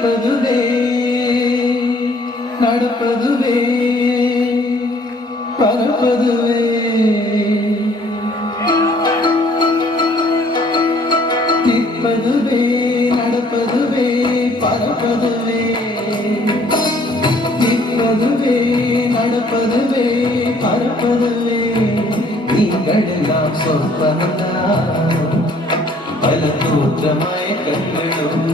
நிற்பதுவே நடப்பதுவே பறப்பதுவே நிற்பதுவே நடப்பதுவே பறப்பதுவே நிற்பதுவே நடப்பதுவே பறப்பதுவே நீங்கள் எல்லாம் சொற்பனதான் பல தோற்றமாய கண்களும்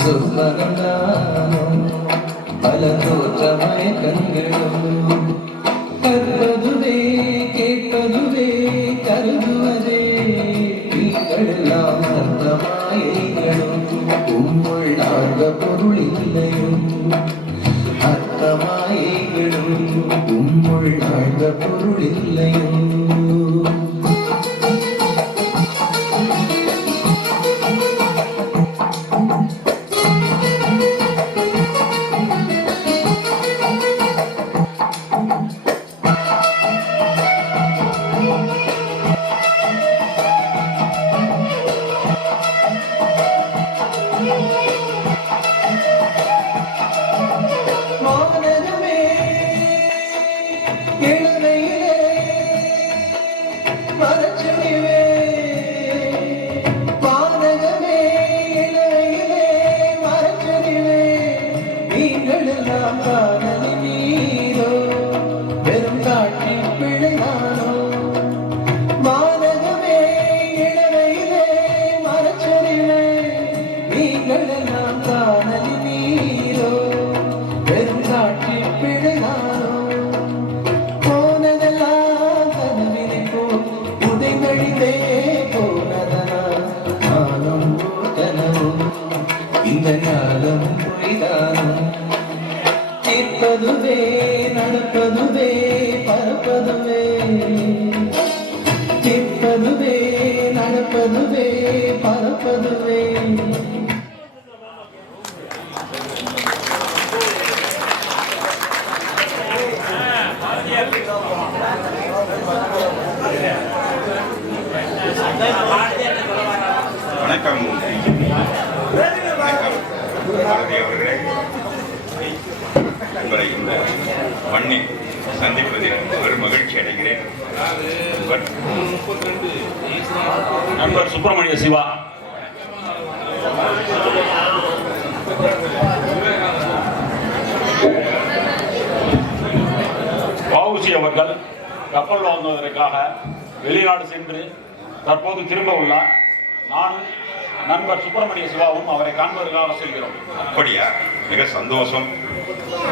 சொற்பனதானும் பல தோற்றமாய கண்களும் கற்பதுவே கேட்பதுவே கருதுவதே நீங்கள் எல்லாம் அர்த்தமாயங்களும் உம்முள் ஆழ்ந்த பொருள் இல்லையும் அர்த்தமாயங்களும் உம்முள் ஆழ்ந்த பொருள் இல்லையும் நிற்பதுவே நடப்பதுவே பறப்பதுவே நிற்பதுவே நடப்பதுவே பறப்பதுவே வணக்கம் அவர்களே, உங்களை இந்த மண்ணில் சந்திப்பதில் பெரும் மகிழ்ச்சி அடைகிறேன். நண்பர் சுப்பிரமணிய சிவா. வஉசி அவர்கள் கப்பல் வாங்குவதற்காக வெளிநாடு சென்று தற்போது திரும்ப உள்ளார். நானும் நண்பர் சுப்பிரமணிய சிவாவும் அவரை காண்பதற்காக செல்கிறோம். அப்படியா? மிக சந்தோஷம்.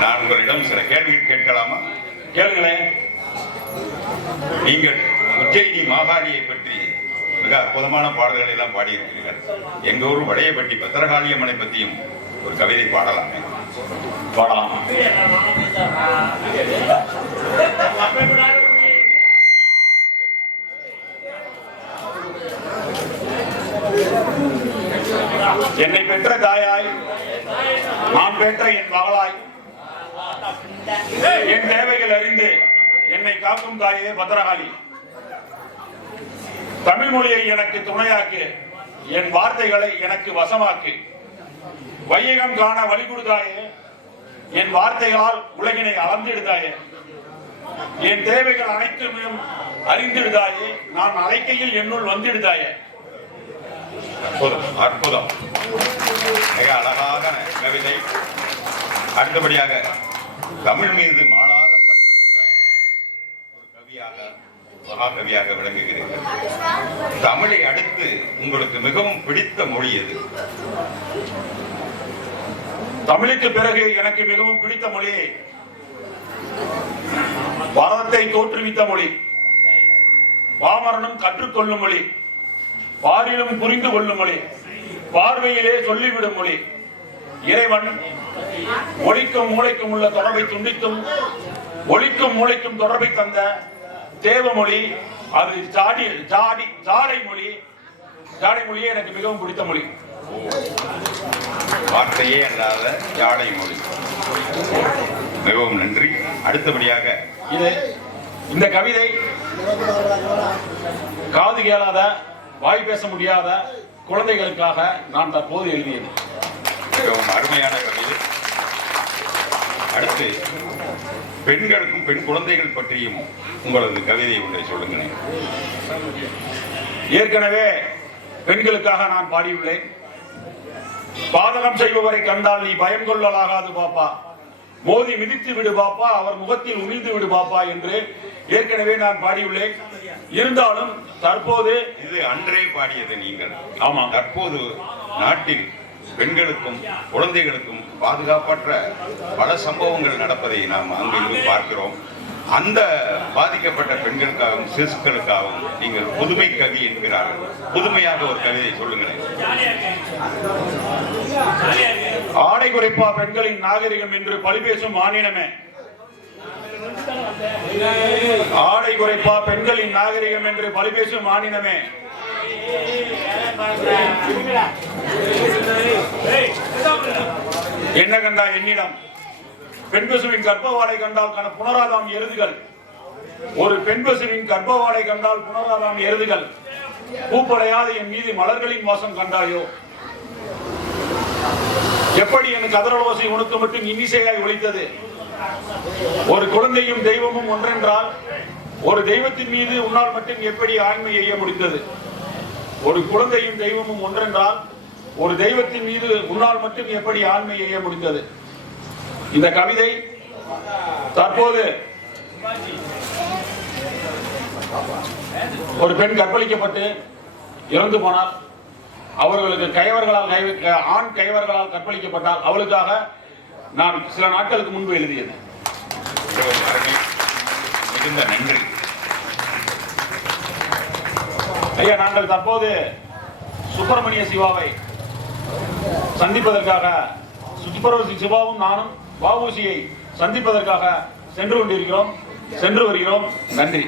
நான் உங்களிடம் சில கேள்விகள் கேட்கலாமா? கேளுங்களேன். நீங்கள் உஜ்ஜயினி மாகாணியை பற்றி மிக அற்புதமான பாடல்களை எல்லாம் பாடியிருக்கிறீர்கள். எங்க ஊர் வடையப்பட்டி பத்திரகாளி அம்மனை பற்றியும் ஒரு கவிதை பாடலாமே? பாடலாம். என்னை பெற்ற தாயாய், நான் பெற்ற என் மகளாய், என் தேவைகள் அறிந்து என்னை காக்கும் தாயே பத்திரகாளி, தமிழ் மொழியை எனக்கு துணையாக்கு, என் வார்த்தைகளை எனக்கு வசமாக்கு, வையகம் காண வழிகொடுத்தாயே, என் வார்த்தைகளால் உலகினை அளந்திடுதாயே, என் தேவைகள் அனைத்தும் அறிந்திடுதாயே, நான் அழைக்கையில் என்னுள் வந்திடுதாயே. அற்புதம், அற்புதம். மிக அழகான கவிதை. அடுத்தபடியாக தமிழ் மீது மாறாத பற்று கொண்ட ஒரு கவியாக, மகாகவியாக விளங்குகிறீர்கள். தமிழை அடுத்து உங்களுக்கு மிகவும் பிடித்த மொழி எது? தமிழுக்கு பிறகு எனக்கு மிகவும் பிடித்த மொழி பாரதத்தை தோற்றுவித்த மொழி, பாமரனும் கற்றுக்கொள்ளும் மொழி, பாரிலும் புரிந்து கொள்ளும் மொழி, பார்வையிலே சொல்லிவிடும் மொழி, இறைவன் ஒளிக்கும் மூளைக்கும் உள்ள தொடர்பை துண்டித்தும் ஒளிக்கும் மூளைக்கும் தொடர்பை தந்த தேவ மொழி, அது ஜாடை மொழி. ஜாடை மொழியே எனக்கு மிகவும் பிடித்த மொழி. வார்த்தையே அல்லாத ஜாடை மொழி. மிகவும் நன்றி. அடுத்தபடியாக இந்த கவிதை காது கேளாத, வாய் பேச முடியாத குழந்தைகளுக்காக நான் தற்போது எழுதியது. மிகவும் அருமையான கவிதை. அடுத்து பெண்களுக்கும் பெண் குழந்தைகள் பற்றியும் உங்களது கவிதை ஒன்றை சொல்லுங்களேன். ஏற்கனவே பெண்களுக்காக நான் பாடியுள்ளேன். பாதகம் செய்பவரை கண்டால் நீ பயம் கொள்ளலாகாது பாப்பா, மோதி மிதித்து விடு பாப்பா, அவர் முகத்தில் உமிழ்ந்து விடு பாப்பா என்று ஏற்கனவே நான் பாடியுள்ளேன். இருந்தாலும் தற்போது இது அன்றே பாடியது நீங்கள். ஆமா, தற்போது நாட்டில் பெண்களுக்கும் குழந்தைகளுக்கும் பாதுகாப்பற்ற பல சம்பவங்கள் நடப்பதை நாம் அங்கிருந்து பார்க்கிறோம். அந்த பாதிக்கப்பட்ட பெண்களுக்காகவும் சிசுக்களுக்காகவும் நீங்கள் புதுமை கவி என்கிறார்கள். புதுமையாக ஒரு கவிதை சொல்லுங்களேன். ஆடை குறைப்பா பெண்களின் நாகரிகம் என்று பழிபேசும் ஆணினமே, ஆடை குறைப்பா பெண்களின் நாகரிகம் என்று பழிபேசும் ஆணினமே, என்ன கண்டா என்னிடம் பெண் பசுவின் கர்ப்பவாடை கண்டால் புனராதாம் எருதுகள், ஒரு பெண் பசுவின் கர்ப்பவாடை கண்டால் புனராதாம் எருதுகள், பூப்படையாத என் மீது மலர்களின் வாசம் கண்டாயோ, எப்படி என் கதறலோசை உனக்கு மட்டும் இன்னிசையாய் ஒலித்தது. ஒரு குழந்தையும் தெய்வமும் ஒன்றென்றால் ஒரு தெய்வத்தின் மீது உன்னால் மட்டும் எப்படி ஆண்மை எய்ய முடிந்தது. ஒரு குழந்தையும் தெய்வமும் ஒன்றென்றால் ஒரு தெய்வத்தின் மீது உன்னால் மட்டும் எப்படி ஆண்மை எய்ய முடிந்தது. இந்த கவிதை தற்போது ஒரு பெண் கற்பழிக்கப்பட்டு இறந்து போனார், அவர்களுக்கு ஆண் கைவர்களால் கற்பழிக்கப்பட்டால் அவளுக்காக நான் சில நாட்களுக்கு முன்பு எழுதியது. மிகுந்த நன்றி ஐயா. நாங்கள் தற்போது சுப்பிரமணிய சிவாவை சந்திப்பதற்காக, சுப்பிரமணிய சிவாவும் நானும் வஉசியை சந்திப்பதற்காக சென்று வருகிறோம். நன்றி.